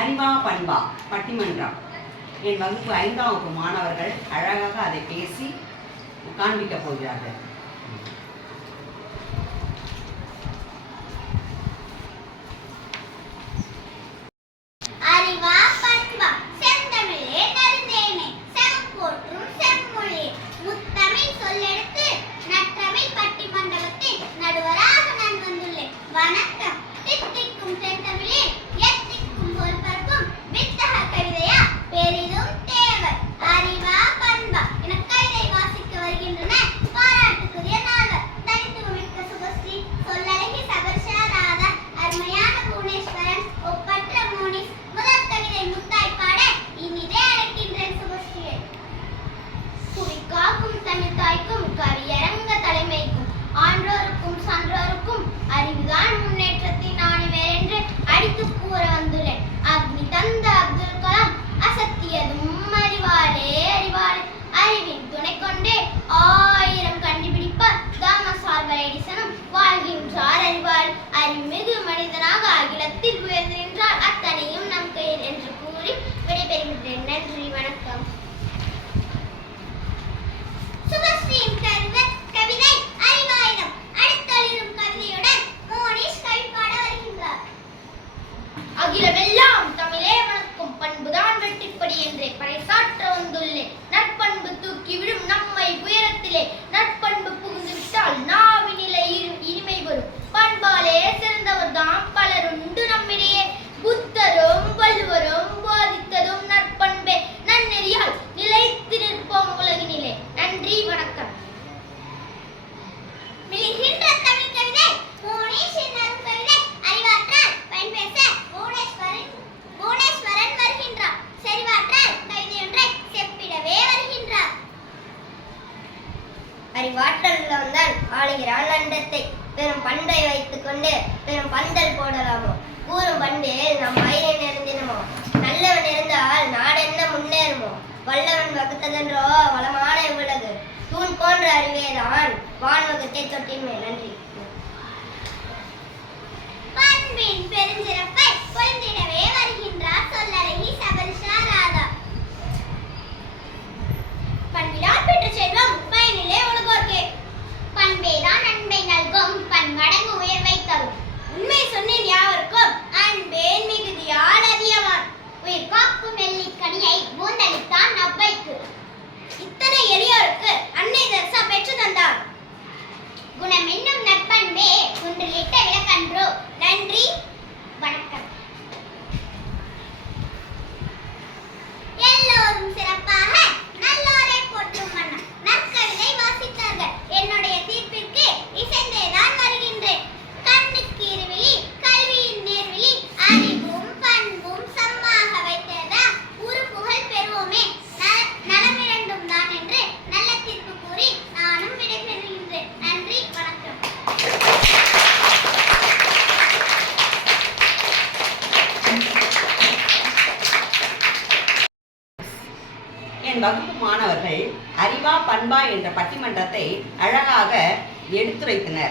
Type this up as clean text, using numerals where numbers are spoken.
அறிவா பண்பா பட்டிமன்றம். என் வகுப்பு 5ஆம் வகுப்பு மாணவர்கள் அழகாக அதை பேசி காண்பிக்கப் போகிறார்கள். அறிவா பண்பா செந்தமிழே நறுந்தேனே செங்கோற்றும் செம்மொழியே முத்தமிழ் சொல்லெடுத்து நற்றமிழ் பட்டிமண்டபத்தில் நடுவராக நான் வந்துள்ளேன். வணக்கம். தித்திக்கும் செந்தமிழே எத்திக்கும் பொறுப்பர்க்கும் வித்தக கவிதையா பெரிதும் தேவை. அறிவா பண்பா என கவிதை வாசிக்க வருகின்றன பாராட்டுக்குரிய நால்வர். தனித்துவமிக்க சுபஸ்ரீ, சொல்லழகி சபர்ஷா ராதா, அருமையான புவனேஸ்வரன், ஒப்பற்ற மோனிஸ். முதல் கவிதை முத்தாய் பாட இனிதே அழைக்கின்றேன் சுபஸ்ரீயை. குவிக்காக்கும் தமிழ் தாய்க்கும் கரியரங்க தலைமைக்கும் ஆன்றோருக்கும் சான்றோருக்கும் அறிவுதான் முன்னேற்றத்தின் ஆணிவேர் என்று அடித்து கூற வந்துள்ளேன். அக்னி தந்த அப்துல் கலாம் அசத்தியதும் அறிவாளே அறிவாளே. அறிவின் துணை கொண்டே 1000 கண்டுபிடிப்பார் தாமஸ் ஆல்வா எடிசனும் வாழ்கின்றார் அறிவாள். அறிவுமிகு மனிதனாக அகிலத்தில் உயர்ந்து நின்றார். அத்தனையும் நம் கையில் என்று கூறி விடைபெறுகின்றேன். நன்றி, வணக்கம். சுபஸ்ரீயின் கவிதை அறிவாயுதம். அடுத்தொழிலும் கவிதையுடன் மோனிஷ் கவி பாட வருகின்றார். அகிலமெல்லாம் தமிழே வணக்கம். பண்புதான் வெற்றிப்படி என்றே பறைசாற்ற வந்துள்ளேன். நற்பண்பு தூக்கிவிடும் நம்மை உயரத்திலே. நற்பண்பு புகுந்து விட்டால் நாவினிலே இனிமை வரும். பண்பாலே சிறந்தவர் தான் பலருண்டு நம்மிடையே. புத்தரும் வள்ளுவரும் போதித்ததும் நற்பண்பே. நன்னெறியால் நிலைத்து நிற்போம் உலகினிலே. நன்றி, வணக்கம். மிளிர்கின்ற தமிழ் கவிதை மோனிஷின் கவிதை அறிவாற்றால் பயன்பேச புவனேஸ்வரன் வருகின்றார். செறிவாற்றால் கவிதையொன்றை செப்பிடவே வருகின்றார். அறிவாற்றல் உள்ளவன்தான் ஆளுகிறான் அண்டத்தை. பெரும் பண்பை வைத்துக் கொண்டு பெரும் பந்தல் போடலாமோ? கூறும் பண்பில் நம் வயிறை நிறைந்தினமோ? நல்லவன் இருந்தால் நாடென்ன முன்னேறுமோ? வல்லவன் வகுத்ததென்றோ வளமான உலகு. தூண் போன்ற அறிவேதான் வான்வகத்தை தொட்டின்மை. நன்றி. பண்பின் பெருஞ்சிறப்பை பொழிந்திடவே வருகின்றார் சொல்லழகி சபர்ஷா ராதா. பண்பினால் பெற்ற செல்வம் பயனிலே உலகோர்க்கே. பண்பேதான் அன்பை நல்கும் பன்மடங்கு உயர்வை தரும். உண்மை சொன்னேன் யாவருக்கும் அன்பே மிகுதியால் அறியவான். உயிர் காக்கும் நெல்லிக்கனியை பூந்தளித்தான் அவ்வைக்கு. இத்தனை எளியோருக்கு அன்னை தெரசா பெற்று தந்தார். குணம் என்னும் நற்பண்பே குன்றிலிட்ட விளக்கன்றோ. நன்றி, வணக்கம். எல்லோரும் சிறப்பாக நல்லோரை போற்றும் வண்ணம் நற்கவிதை வாசித்தார்கள். என்னுடைய தீர்ப்பிற்கு இசைந்தேதான் வருகின்றேன். கண்ணுக்கு இருவிழி கல்வியின் நேர்விழி அறிவும் பண்பும் சம்மாக வைத்ததா உரு புகழ் பெறுவோமே. நலமிரண்டும் தான் என்று நல்ல தீர்ப்பு கூறி நானும் விடைபெறுகின்றேன். நன்றி, வணக்கம். என் வகுப்பு மாணவர்கள் அறிவா பண்பா என்ற பட்டிமன்றத்தை அழகாக எடுத்துரைத்தனர்.